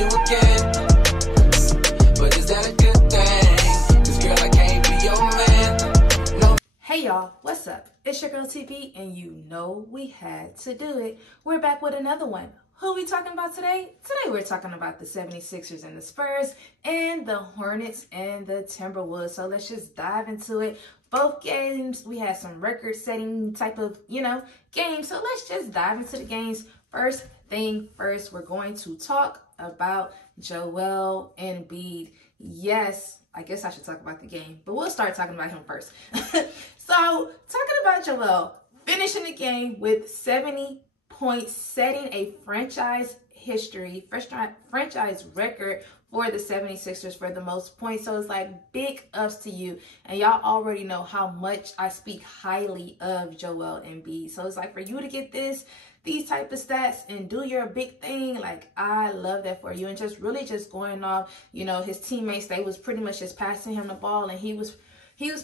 you again. But is that a good thing? 'Cause girl, I can't be your man. No. Hey y'all, what's up? It's your girl TP, and you know we had to do it. We're back with another one. Who are we talking about today? Today we're talking about the 76ers and the Spurs, and the Hornets and the Timberwolves. So let's just dive into it. Both games, we had some record-setting type of, games. So let's just dive into the games. First thing first, we're going to talk about Joel Embiid. Yes, I guess I should talk about the game, but we'll start talking about him first. So, talking about Joel, finishing the game with 70 points, setting a franchise record for the 76ers for the most points. So it's like big ups to you. And y'all already know how much I speak highly of Joel Embiid. So it's like for you to get these type of stats and do your big thing, like I love that for you. And just really just going off, his teammates, they was pretty much just passing him the ball, and he was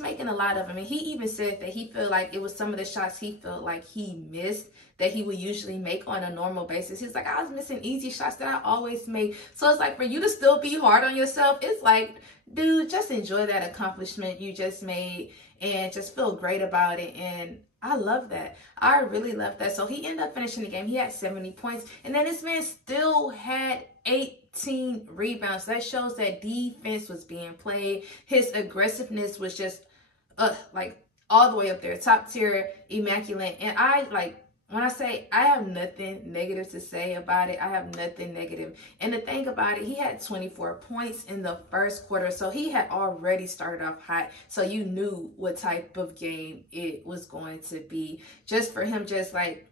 making a lot of them. And he even said that he felt like it was some of the shots he felt like he missed that he would usually make on a normal basis. He's like, I was missing easy shots that I always make. So it's like for you to still be hard on yourself, it's like, dude, just enjoy that accomplishment you just made and just feel great about it. And I love that. I really love that. So he ended up finishing the game. He had 70 points. And then this man still had 18 rebounds. That shows that defense was being played. His aggressiveness was just like all the way up there. Top tier, immaculate. And when I say I have nothing negative to say about it, I have nothing negative. And the thing about it, he had 24 points in the first quarter. So he had already started off hot. So you knew what type of game it was going to be. Just for him, just like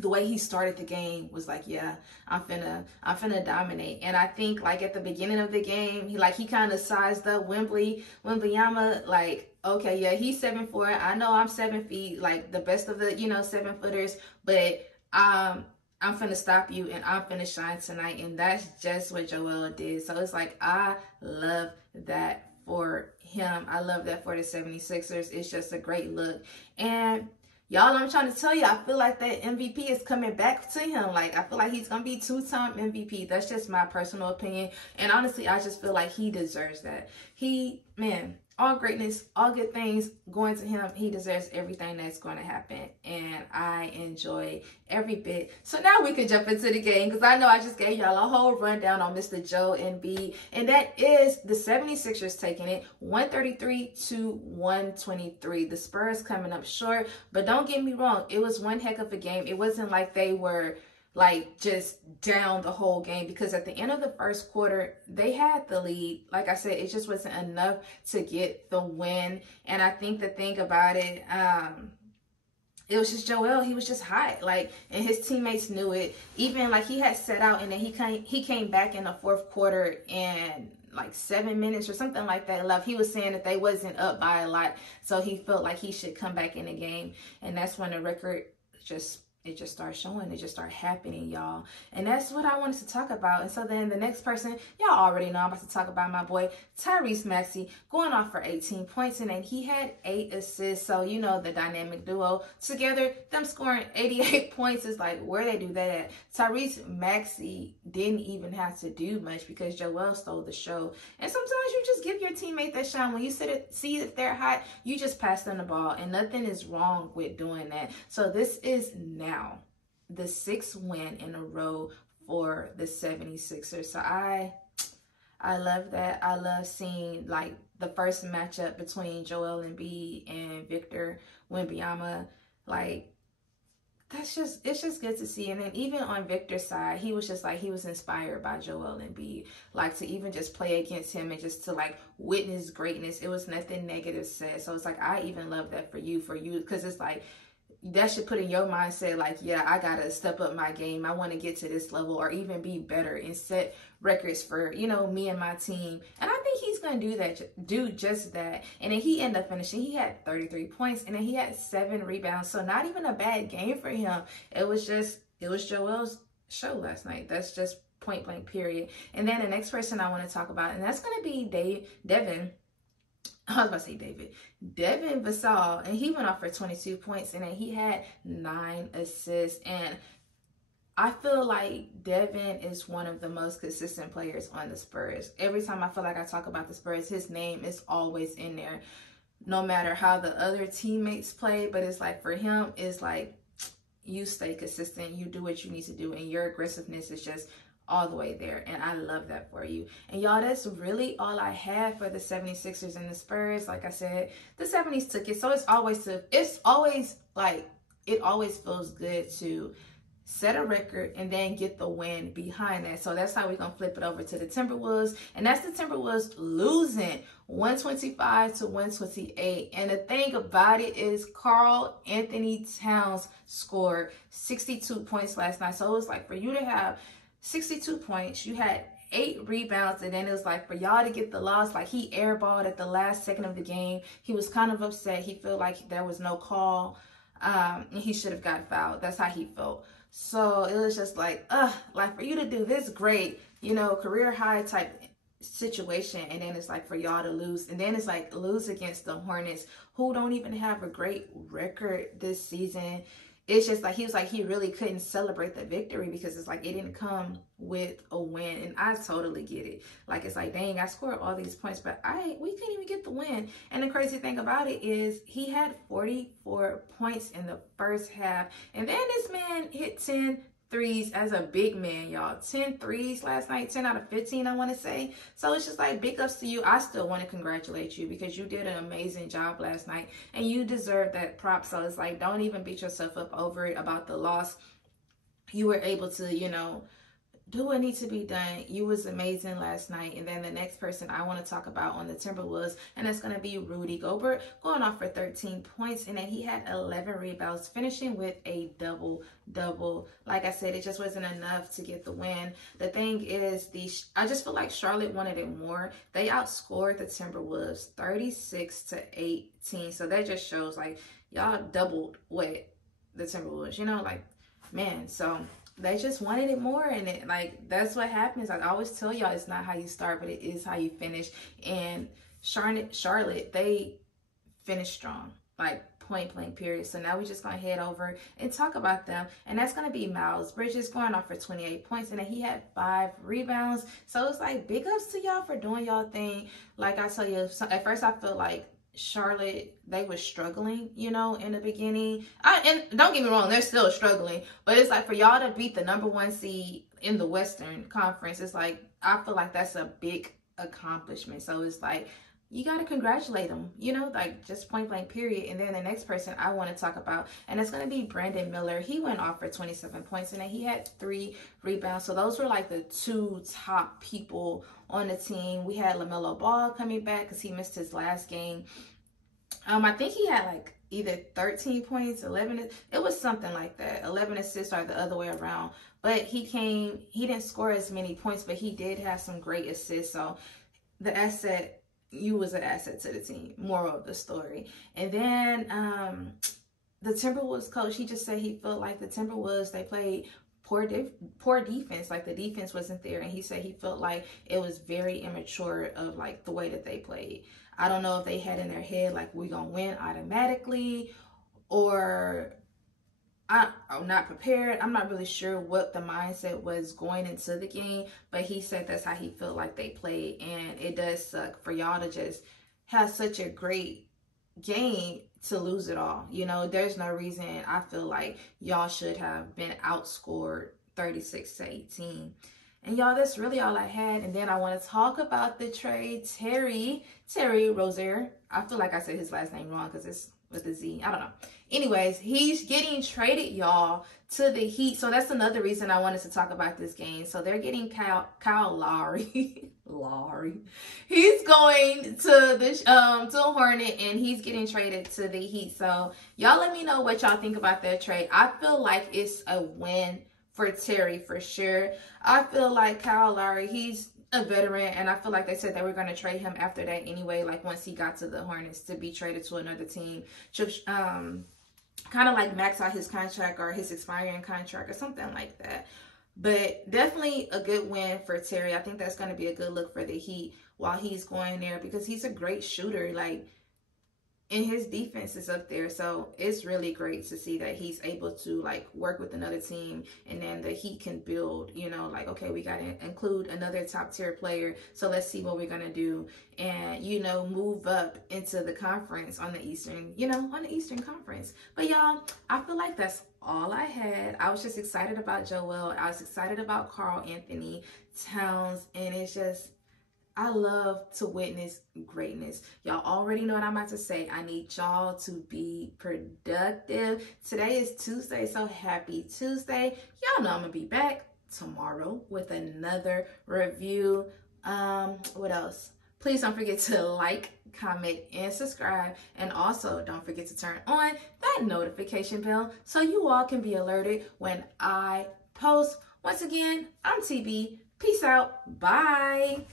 the way he started the game was like, yeah, I'm finna dominate. And I think like at the beginning of the game, he kind of sized up Wembanyama, like, okay, yeah, he's 7'4". I know I'm 7 feet, like the best of the 7-footers, but I'm finna stop you and I'm finna shine tonight. And that's just what Joel did. So it's like, I love that for him. I love that for the 76ers. It's just a great look. And y'all, I'm trying to tell you, I feel like that MVP is coming back to him. Like, I feel like he's going to be 2-time MVP. That's just my personal opinion. And honestly, I just feel like he deserves that. All greatness, all good things going to him. He deserves everything that's going to happen. And I enjoy every bit. So now we can jump into the game, because I know I just gave y'all a whole rundown on Mr. Joel Embiid. And that is the 76ers taking it 133-123. The Spurs coming up short. But don't get me wrong, it was one heck of a game. It wasn't like they were like just down the whole game, because at the end of the first quarter, they had the lead. Like I said, it just wasn't enough to get the win. And I think the thing about it, it was just Joel. He was just hot, and his teammates knew it. Even like he had set out, and then he came back in the fourth quarter and like 7 minutes or something like that left. He was saying that they wasn't up by a lot, so he felt like he should come back in the game. And that's when the record just started showing. It just started happening, y'all. And that's what I wanted to talk about. And so then the next person, y'all already know I'm about to talk about my boy Tyrese Maxey, going off for 18 points, and then he had 8 assists. So the dynamic duo together, them scoring 88 points is like where they do that at. Tyrese Maxey didn't even have to do much because Joel stole the show. And sometimes you just give your teammate that shine. When you see if they're hot, you just pass them the ball, and nothing is wrong with doing that. So this is now the 6th win in a row for the 76ers. So I love that. I love seeing like the first matchup between Joel Embiid and Victor Wembanyama. Like, it's just good to see. And then even on Victor's side, he was just like, he was inspired by Joel Embiid, like to even just play against him and just to like witness greatness. It was nothing negative said. So it's like, I even love that for you, because it's like, that should put in your mindset like, yeah, I gotta step up my game. I want to get to this level or even be better and set records for me and my team. And I think he's gonna do just that. And then he ended up finishing. He had 33 points, and then he had 7 rebounds. So not even a bad game for him. It was Joel's show last night. That's just point blank period. And then the next person I want to talk about, and that's gonna be Devin Vassell, and he went off for 22 points, and then he had 9 assists. And I feel like Devin is one of the most consistent players on the Spurs. Every time I feel like I talk about the Spurs, his name is always in there, no matter how the other teammates play. But it's like for him, it's like you stay consistent, you do what you need to do, and your aggressiveness is just all the way there. And I love that for you. And y'all, that's really all I have for the 76ers and the Spurs. Like I said, the 70s took it. So it always feels good to set a record and then get the win behind that. So that's how we're going to flip it over to the Timberwolves. And that's the Timberwolves losing 125-128. And the thing about it is Karl Anthony Towns scored 62 points last night. So it was like for you to have 62 points, you had 8 rebounds, and then it was like for y'all to get the loss. Like he airballed at the last second of the game. He was kind of upset. He felt like there was no call, and he should have got fouled. That's how he felt. So it was just like for you to do this great, you know, career high type situation, and then it's like for y'all to lose, and then it's like lose against the Hornets, who don't even have a great record this season. It's just like he really couldn't celebrate the victory because it's like it didn't come with a win. And I totally get it. Like it's like, dang, I scored all these points, but we couldn't even get the win. And the crazy thing about it is he had 44 points in the first half, and then this man hit 10 threes as a big man, y'all. 10 threes last night, 10 out of 15, I want to say. So it's just like big ups to you. I still want to congratulate you because you did an amazing job last night and you deserve that prop. So it's like, don't even beat yourself up over it about the loss. You were able to, you know, do what needs to be done. You was amazing last night. And then the next person I want to talk about on the Timberwolves, and that's going to be Rudy Gobert, going off for 13 points. And then he had 11 rebounds, finishing with a double-double. Like I said, it just wasn't enough to get the win. The thing is, I just feel like Charlotte wanted it more. They outscored the Timberwolves 36-18. So that just shows like y'all doubled what the Timberwolves, you know, like, man, so they just wanted it more, and it like that's what happens. I always tell y'all it's not how you start, but it is how you finish. And Charlotte, they finished strong, like point blank period. So now we're just gonna head over and talk about them, and that's gonna be Miles Bridges going off for 28 points, and then he had 5 rebounds. So it's like big ups to y'all for doing y'all thing. Like I tell you, at first I feel like Charlotte, they were struggling, you know, in the beginning. And don't get me wrong, they're still struggling. But it's like for y'all to beat the #1 seed in the Western Conference, it's like, I feel like that's a big accomplishment. So it's like, you got to congratulate them, you know, like just point blank period. And then the next person I want to talk about, and it's going to be Brandon Miller. He went off for 27 points, and then he had 3 rebounds. So those were like the 2 top people on the team. We had LaMelo Ball coming back because he missed his last game. I think he had like either 13 points, 11, it was something like that, 11 assists or the other way around. But he didn't score as many points, but he did have some great assists. So you was an asset to the team, moral of the story. And then the Timberwolves coach, he just said he felt like the Timberwolves, they played poor defense, like the defense wasn't there. And he said he felt like it was very immature of like the way that they played. I don't know if they had in their head like we're gonna win automatically, or I'm not prepared. I'm not really sure what the mindset was going into the game, but he said that's how he felt like they played. And it does suck for y'all to just have such a great game to lose it all. You know, there's no reason I feel like y'all should have been outscored 36-18. And y'all, that's really all I had. And then I want to talk about the trade. Terry Rozier. I feel like I said his last name wrong because it's with a Z. I don't know. Anyways, he's getting traded, y'all, to the Heat. So that's another reason I wanted to talk about this game. So they're getting Kyle Lowry. He's going to the Hornet, and he's getting traded to the Heat. So y'all let me know what y'all think about that trade. I feel like it's a win for Terry for sure. I feel like Kyle Lowry, he's a veteran, and I feel like they said they were going to trade him after that anyway, like once he got to the Hornets, to be traded to another team, kind of like max out his contract or his expiring contract or something like that. But definitely a good win for Terry. I think that's going to be a good look for the Heat while he's going there, because he's a great shooter. Like, and his defense is up there. So it's really great to see that he's able to like work with another team, and then the Heat can build, you know, like, okay, we got to include another top tier player. So let's see what we're going to do, and, you know, move up into the conference on the Eastern, you know, on the Eastern Conference. But y'all, I feel like that's all I had. I was just excited about Joel. I was excited about Karl Anthony Towns, and it's just, I love to witness greatness. Y'all already know what I'm about to say. I need y'all to be productive. Today is Tuesday, so happy Tuesday. Y'all know I'm gonna be back tomorrow with another review. What else? Please don't forget to like, comment, and subscribe. And also don't forget to turn on that notification bell so you all can be alerted when I post. Once again, I'm TB. Peace out. Bye.